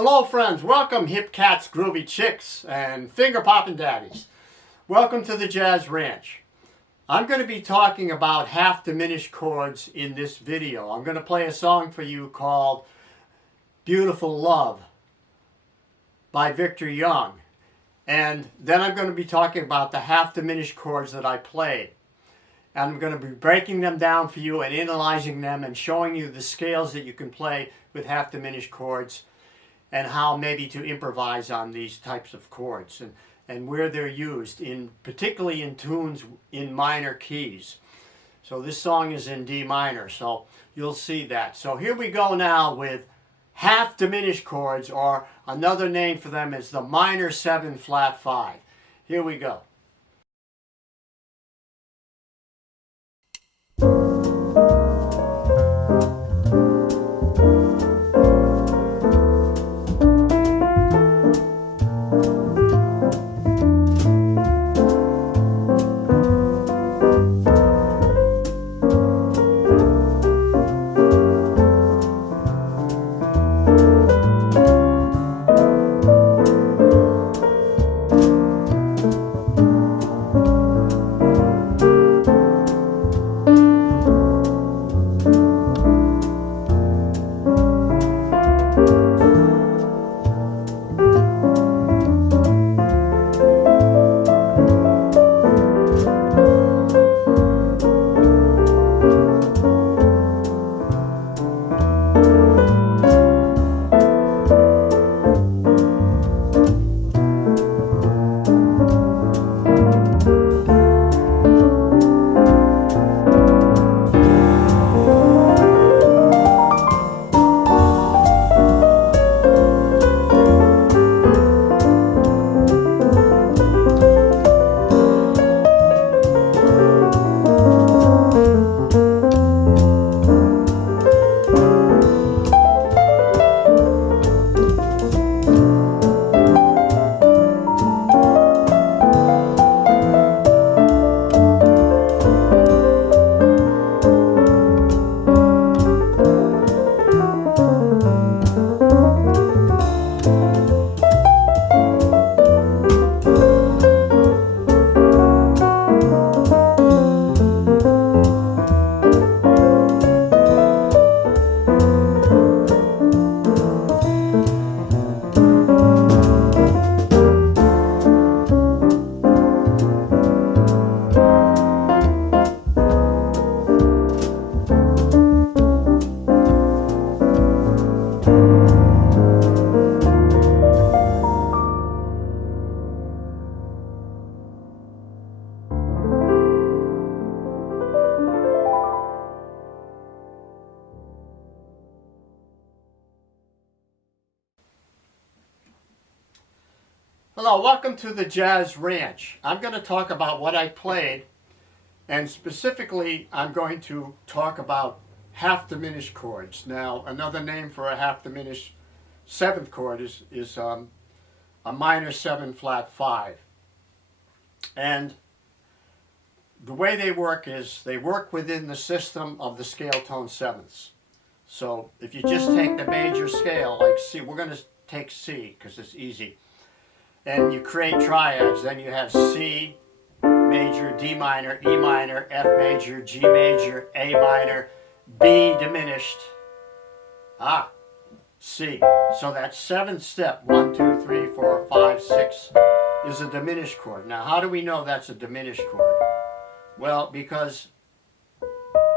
Hello friends, welcome hip cats, groovy chicks, and finger popping daddies. Welcome to the Jazz Ranch. I'm going to be talking about half diminished chords in this video. I'm going to play a song for you called Beautiful Love by Victor Young. And then I'm going to be talking about the half diminished chords that I played. And I'm going to be breaking them down for you and analyzing them and showing you the scales that you can play with half diminished chords and how maybe to improvise on these types of chords and where they're used, particularly in tunes in minor keys. So this song is in D minor, so you'll see that. So here we go now with half diminished chords, or another name for them is the minor 7 flat 5. Here we go. Hello, welcome to the Jazz Ranch. I'm going to talk about what I played, and specifically I'm going to talk about half diminished chords. Now, another name for a half diminished 7th chord is a minor 7 flat 5. And the way they work is they work within the system of the scale tone 7ths. So if you just take the major scale, like C, we're going to take C because it's easy. And you create triads. Then you have C major, D minor, E minor, F major, G major, A minor, B diminished, C. So that 7th step, 1, 2, 3, 4, 5, 6, is a diminished chord. Now how do we know that's a diminished chord? Well, because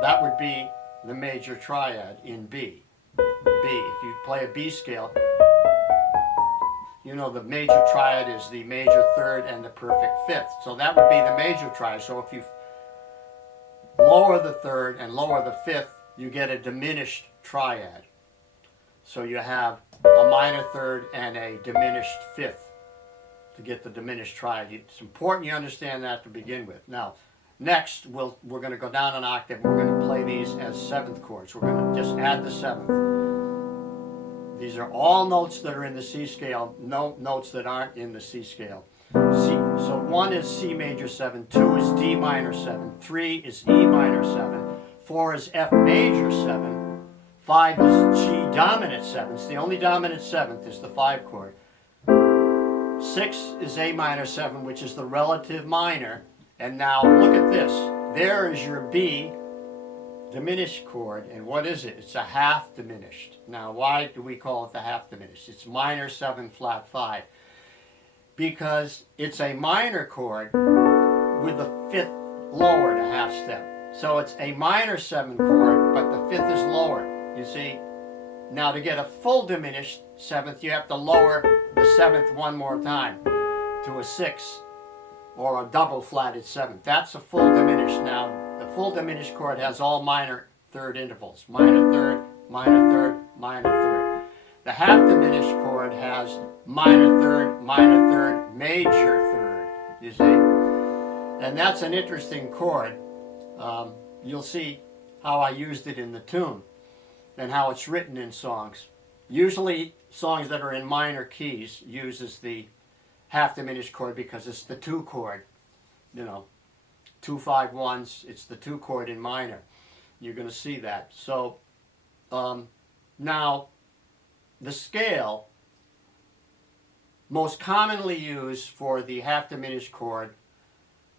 that would be the major triad in B. If you play a B scale, you know the major triad is the major 3rd and the perfect 5th. So that would be the major triad. So if you lower the 3rd and lower the 5th, you get a diminished triad. So you have a minor 3rd and a diminished 5th to get the diminished triad. It's important you understand that to begin with. Now, next we're going to go down an octave. We're going to play these as 7th chords. We're going to just add the 7th. These are all notes that are in the C scale, no notes that aren't in the C scale. So 1 is C major 7, 2 is D minor 7, 3 is E minor 7, 4 is F major 7, 5 is G dominant sevenths. The only dominant seventh is the 5 chord. 6 is A minor 7, which is the relative minor. And now look at this. There is your B diminished chord. And what is it? It's a half diminished. Now, why do we call it the half diminished? It's minor 7 flat 5. Because it's a minor chord with the 5th lowered a half step. So it's a minor 7 chord, but the 5th is lower. You see? Now to get a full diminished 7th, you have to lower the 7th one more time to a 6 or a double flatted 7th. That's a full diminished. Now, the full diminished chord has all minor third intervals. Minor third, minor third, minor third. The half diminished chord has minor third, major third, you see? And that's an interesting chord. You'll see how I used it in the tune and how it's written in songs. Usually songs that are in minor keys uses the half diminished chord because it's the 2 chord, you know, 2 5 1s, it's the 2 chord in minor. You're going to see that. So now the scale most commonly used for the half diminished chord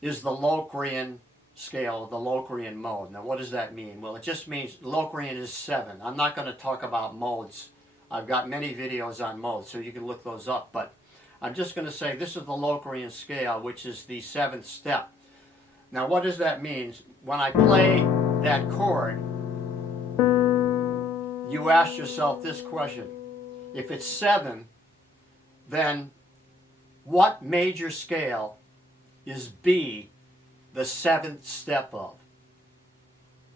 is the LOCRIAN scale, the LOCRIAN mode. Now what does that mean? Well, it just means LOCRIAN is 7. I'm not going to talk about modes. I've got many videos on modes, so you can look those up, but I'm just going to say this is the LOCRIAN scale, which is the 7th step. Now what does that mean? When I play that chord, you ask yourself this question. If it's 7, then what major scale is B the 7th step of?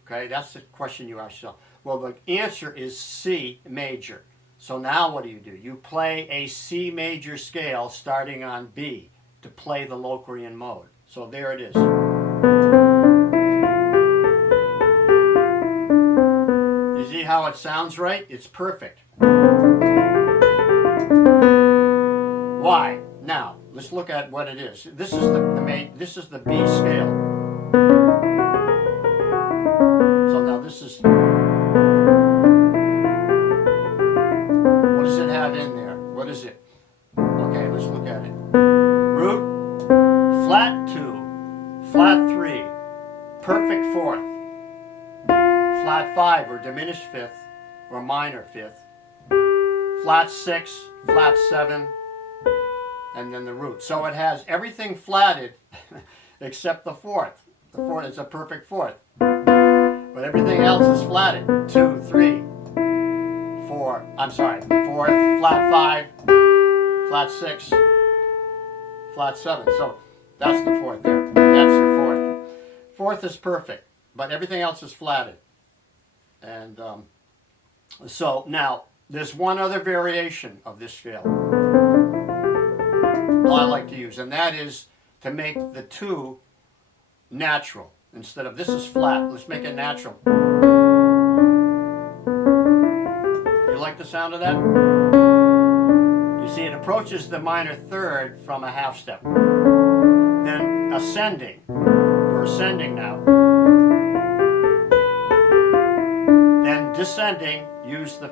Okay, that's the question you ask yourself. Well, the answer is C major. So now what do? You play a C major scale starting on B to play the LOCRIAN mode. So there it is. You see how it sounds right? It's perfect. Why? Now, let's look at what it is. This is this is the B scale. So now this is, what does it have in there? What is it? Okay, let's look at it. Root, flat 2, flat 3, perfect 4th, flat 5 or diminished 5th or minor 5th, flat 6, flat 7, and then the root. So it has everything flatted except the 4th. The 4th is a perfect 4th. But everything else is flatted. 2, 3, 4, I'm sorry, 4th, flat 5, flat 6, flat 7. So that's the 4th there. That's your 4th. 4th is perfect, but everything else is flatted. And so now, there's one other variation of this scale I like to use, and that is to make the 2 natural. Instead of this is flat, let's make it natural. You like the sound of that? You see, it approaches the minor third from a half step. Then ascending. We're ascending now. Then descending, use the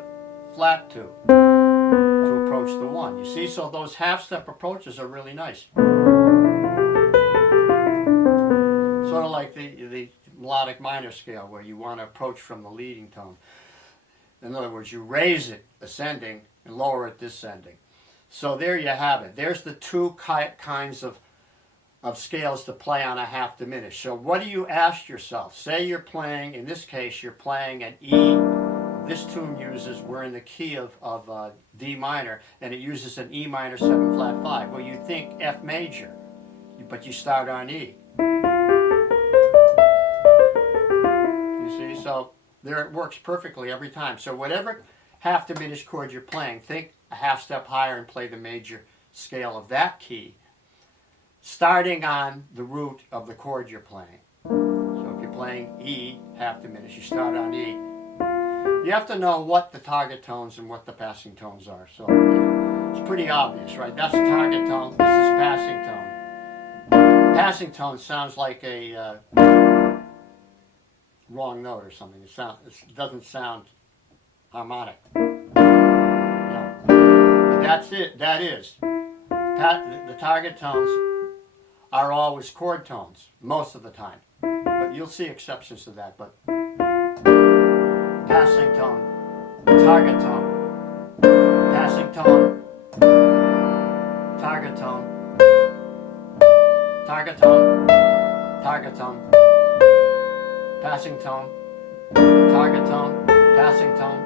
flat 2 to approach the 1. You see, so those half step approaches are really nice. Sort of like the melodic minor scale where you want to approach from the leading tone. In other words, you raise it ascending and lower it descending. So there you have it. There's the 2 kinds of scales to play on a half diminished. So what do you ask yourself? Say you're playing, in this case, you're playing an E. This tune uses, we're in the key of D minor, and it uses an E minor 7 flat 5. Well, you think F major, but you start on E. You see, so there it works perfectly every time. So whatever half diminished chord you're playing, think a half step higher and play the major scale of that key, starting on the root of the chord you're playing. So if you're playing E, half diminished, you start on E. You have to know what the target tones and what the passing tones are. So it's pretty obvious, right? That's the target tone, this is passing tone. Passing tone sounds like a wrong note or something. It doesn't sound harmonic. Yeah. But that's it. That is. The target tones are always chord tones most of the time. But you'll see exceptions to that. But passing tone, target tone, passing tone, target tone, target tone, target tone, passing tone, target tone, passing tone,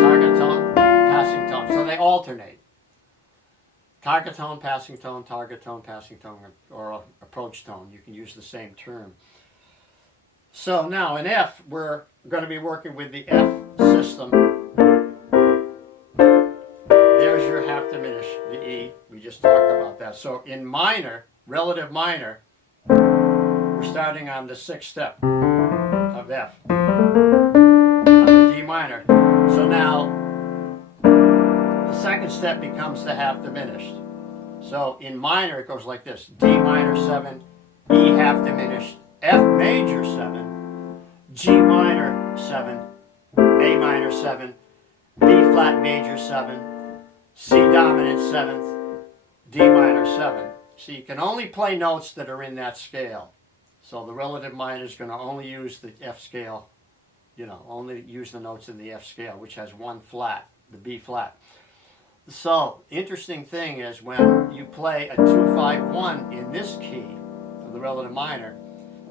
target tone, passing tone. So they alternate. Target tone, passing tone, target tone, passing tone, or approach tone. You can use the same term. So now in F, we're going to be working with the F system. There's your half diminished, the E. We just talked about that. So in minor, relative minor, we're starting on the 6th step of F, D minor. So now the 2nd step becomes the half diminished. So in minor it goes like this: D minor 7, E half diminished, F major 7, G minor 7, A minor 7, B flat major 7, C dominant 7th, D minor 7. So you can only play notes that are in that scale. So the relative minor is going to only use the F scale, only use the notes in the F scale, which has 1 flat, the B flat. So, interesting thing is when you play a 2-5-1 in this key of the relative minor,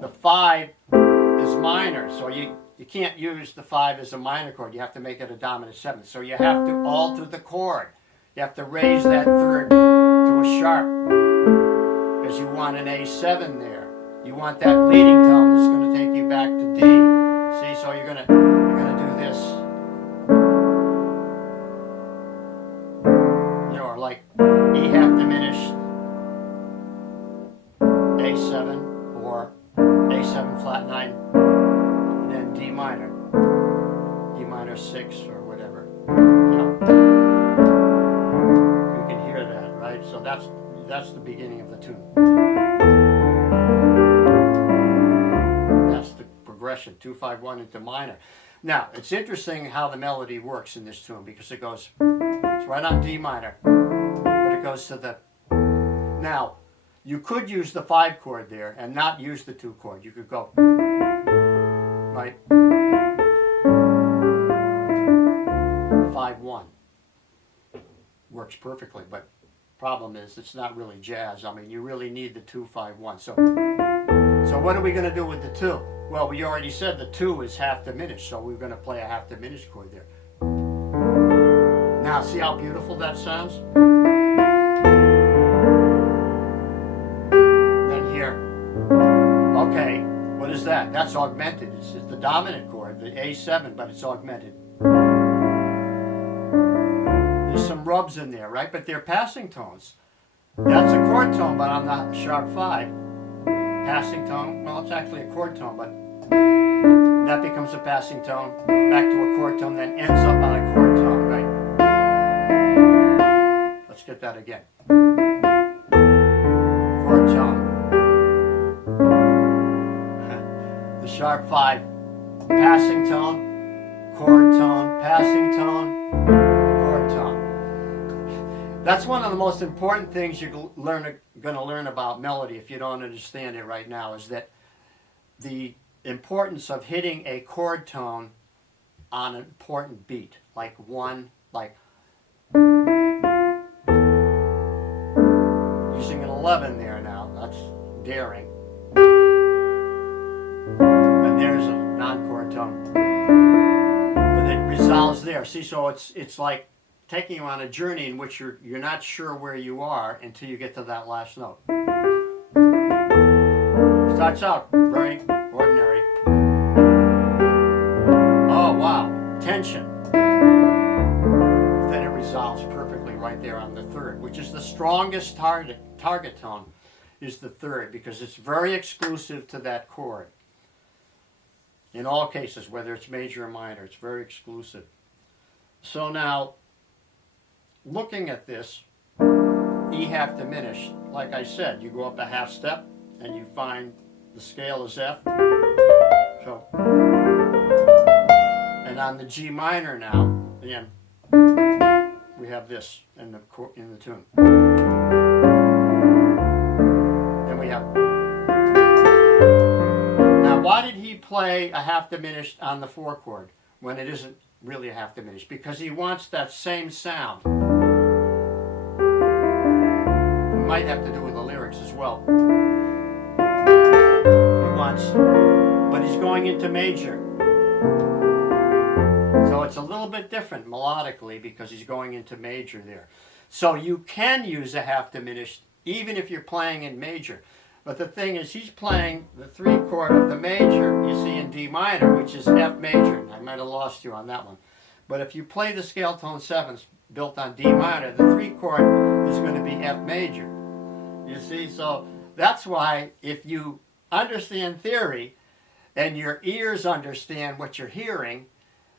the 5 is minor, so you can't use the 5 as a minor chord. You have to make it a dominant 7th. So you have to alter the chord. You have to raise that 3rd to a sharp, because you want an A7 there. You want that leading tone that's going to take you back to D. See, so you're going to do this. Like E half diminished, A7, or A7 flat 9, and then D minor 6 or whatever. You can hear that, right? So that's the beginning of the tune. That's the progression, 2-5-1 into minor. Now, it's interesting how the melody works in this tune, because it's right on D minor. It goes to the... Now, you could use the 5 chord there and not use the 2 chord. You could go, right? 5-1. Works perfectly, but problem is it's not really jazz. I mean, you really need the 2-5-1. So what are we going to do with the 2? Well, we already said the 2 is half diminished, so we're going to play a half diminished chord there. Now, see how beautiful that sounds? Okay, what is that? That's augmented. It's the dominant chord, the A7, but it's augmented. There's some rubs in there, right? But they're passing tones. That's a chord tone, but on the sharp 5. Passing tone, well, it's actually a chord tone, but that becomes a passing tone, back to a chord tone, then ends up on a chord tone, right? Let's get that again. Chord tone. Sharp 5, passing tone, chord tone, passing tone, chord tone. That's one of the most important things you're going to learn about melody, if you don't understand it right now, is that the importance of hitting a chord tone on an important beat, like using an 11 there now. That's daring. There's a non-chord tone, but it resolves there. See, so it's like taking you on a journey in which you're not sure where you are until you get to that last note. Starts out very ordinary. Oh wow, tension. Then it resolves perfectly right there on the 3rd, which is the strongest target tone, is the 3rd, because it's very exclusive to that chord. In all cases, whether it's major or minor, it's very exclusive. So now, looking at this, E half diminished, like I said, you go up a half step and you find the scale is F. So, and on the G minor now, again, we have this in the tune. Then we have. Now, why did he play a half diminished on the 4 chord when it isn't really a half diminished? Because he wants that same sound. It might have to do with the lyrics as well. He wants, but he's going into major. So it's a little bit different melodically because he's going into major there. So you can use a half diminished even if you're playing in major. But the thing is, he's playing the 3 chord of the major, you see, in D minor, which is F major. I might have lost you on that one. But if you play the scale tone 7s built on D minor, the 3 chord is going to be F major. You see, so that's why if you understand theory and your ears understand what you're hearing,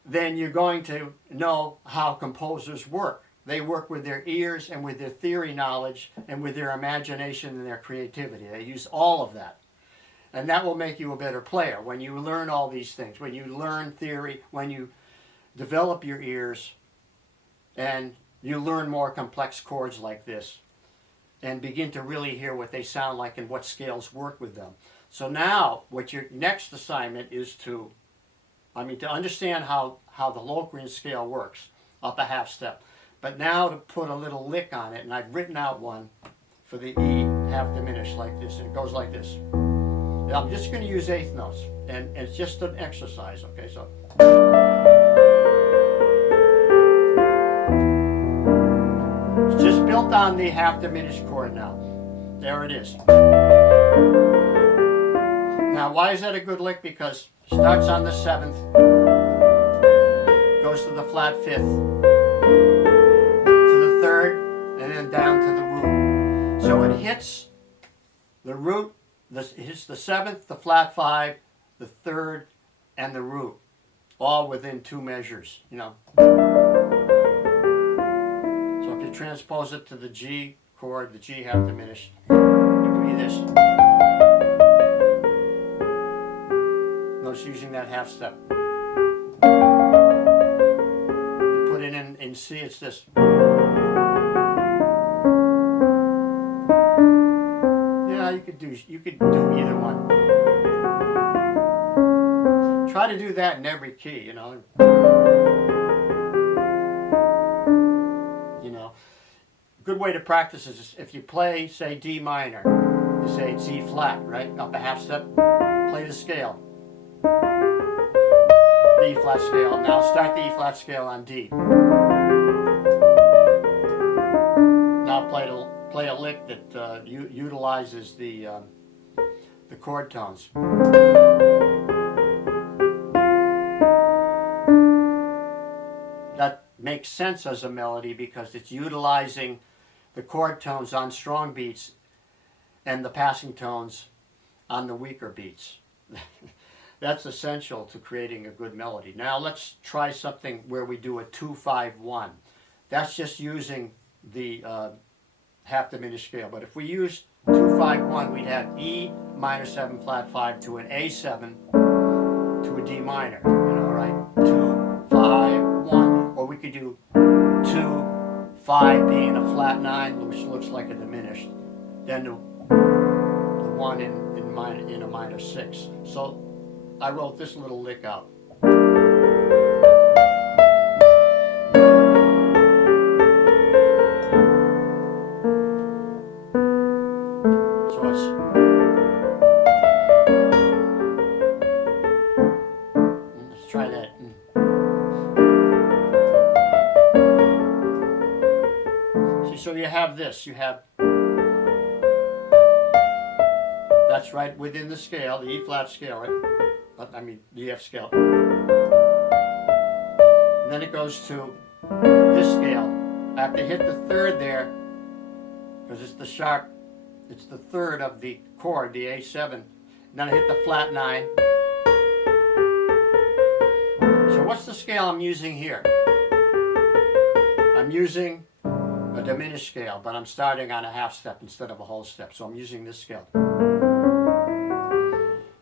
then you're going to know how composers work. They work with their ears and with their theory knowledge and with their imagination and their creativity. They use all of that. And that will make you a better player when you learn all these things, when you learn theory, when you develop your ears and you learn more complex chords like this and begin to really hear what they sound like and what scales work with them. So now what your next assignment is to understand how the LOCRIAN scale works, up a half step. But now to put a little lick on it, and I've written out one for the E half diminished like this, and it goes like this. And I'm just going to use 8th notes, and it's just an exercise, okay? So it's just built on the half diminished chord now. There it is. Now, why is that a good lick? Because it starts on the 7th, goes to the flat 5th, and then down to the root. So it hits the root, it hits the 7th, the flat 5, the 3rd, and the root, all within 2 measures, you know. So if you transpose it to the G chord, the G half diminished, it could be this. Notice using that half step. You put it in C, it's this. You could do either one. Try to do that in every key, you know. Good way to practice is if you play, say, D minor, you say it's E flat, right? Up a half step, play the scale. The E flat scale. Now start the E flat scale on D. Now play a lick that utilizes the chord tones. That makes sense as a melody because it's utilizing the chord tones on strong beats and the passing tones on the weaker beats. That's essential to creating a good melody. Now let's try something where we do a 2-5-1. That's just using the half diminished scale. But if we use 2-5-1, we'd have E minor 7 flat 5 to an A7 to a D minor. You know, right? 2-5-1. Or we could do 2-5 being a flat 9, which looks like a diminished. Then the 1 in a minor 6. So I wrote this little lick out. Try that. See, so you have this. You have, that's right within the scale, the E flat scale, right? The F scale. And then it goes to this scale. I have to hit the 3rd there because it's the sharp, it's the 3rd of the chord, the A7. And then I hit the flat 9. So what's the scale I'm using here? I'm using a diminished scale, but I'm starting on a half step instead of a whole step. So I'm using this scale.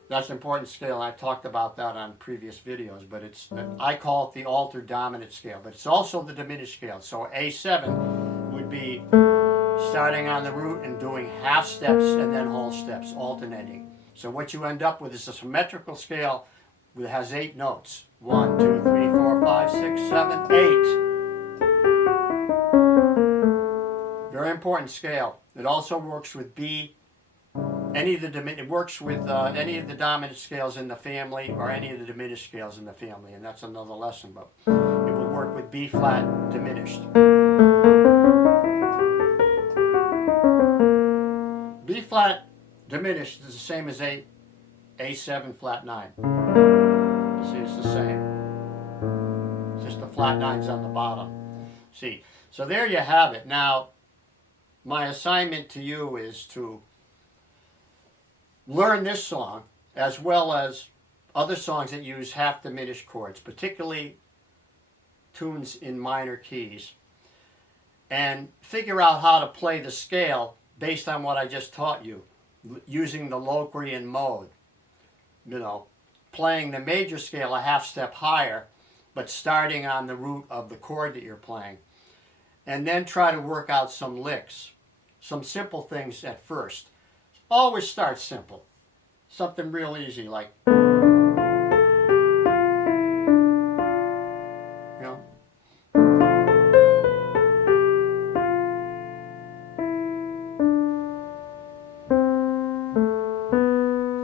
That's an important scale. I've talked about that on previous videos, but I call it the altered dominant scale, but it's also the diminished scale. So A7 would be starting on the root and doing half steps and then whole steps, alternating. So what you end up with is a symmetrical scale that has 8 notes. 1, 2, 3, 4, 5, 6, 7, 8. Very important scale. It also works with B. It works with any of the dominant scales in the family or any of the diminished scales in the family, and that's another lesson, but it would work with B flat diminished. B flat diminished is the same as A7 flat 9. You see, it's the same. It's just the flat 9's on the bottom. See, so there you have it. Now, my assignment to you is to learn this song as well as other songs that use half diminished chords, particularly tunes in minor keys, and figure out how to play the scale based on what I just taught you, using the LOCRIAN mode. You know, playing the major scale a half step higher, but starting on the root of the chord that you're playing. And then try to work out some licks, some simple things at first. Always start simple. Something real easy like, you know.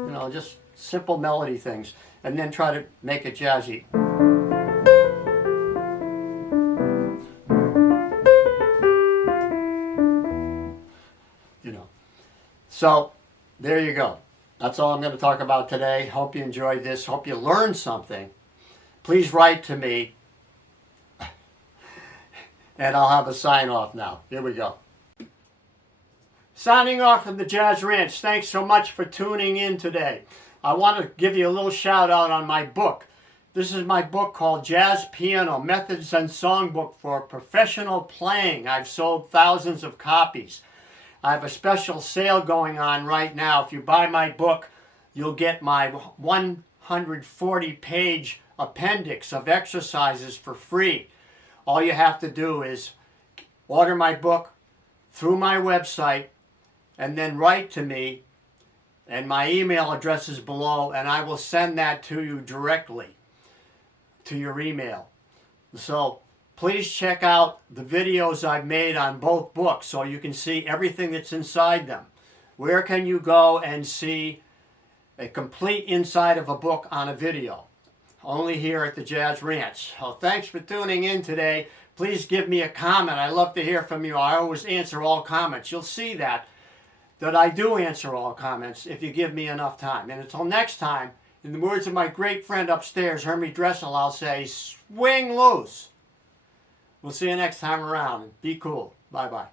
You know, just simple melody things. And then try to make it jazzy. You know. So, there you go. That's all I'm going to talk about today. Hope you enjoyed this. Hope you learned something. Please write to me. And I'll have a sign off now. Here we go. Signing off from the Jazz Ranch. Thanks so much for tuning in today. I want to give you a little shout out on my book. This is my book called Jazz Piano Methods and Songbook for Professional Playing. I've sold thousands of copies. I have a special sale going on right now. If you buy my book, you'll get my 140-page appendix of exercises for free. All you have to do is order my book through my website and then write to me, and my email address is below, and I will send that to you directly to your email. So please check out the videos I've made on both books so you can see everything that's inside them. Where can you go and see a complete inside of a book on a video? Only here at the Jazz Ranch. So thanks for tuning in today. Please give me a comment. I love to hear from you. I always answer all comments. You'll see that I do answer all comments if you give me enough time. And until next time, in the words of my great friend upstairs, Hermie Dressel, I'll say, swing loose. We'll see you next time around. Be cool. Bye-bye.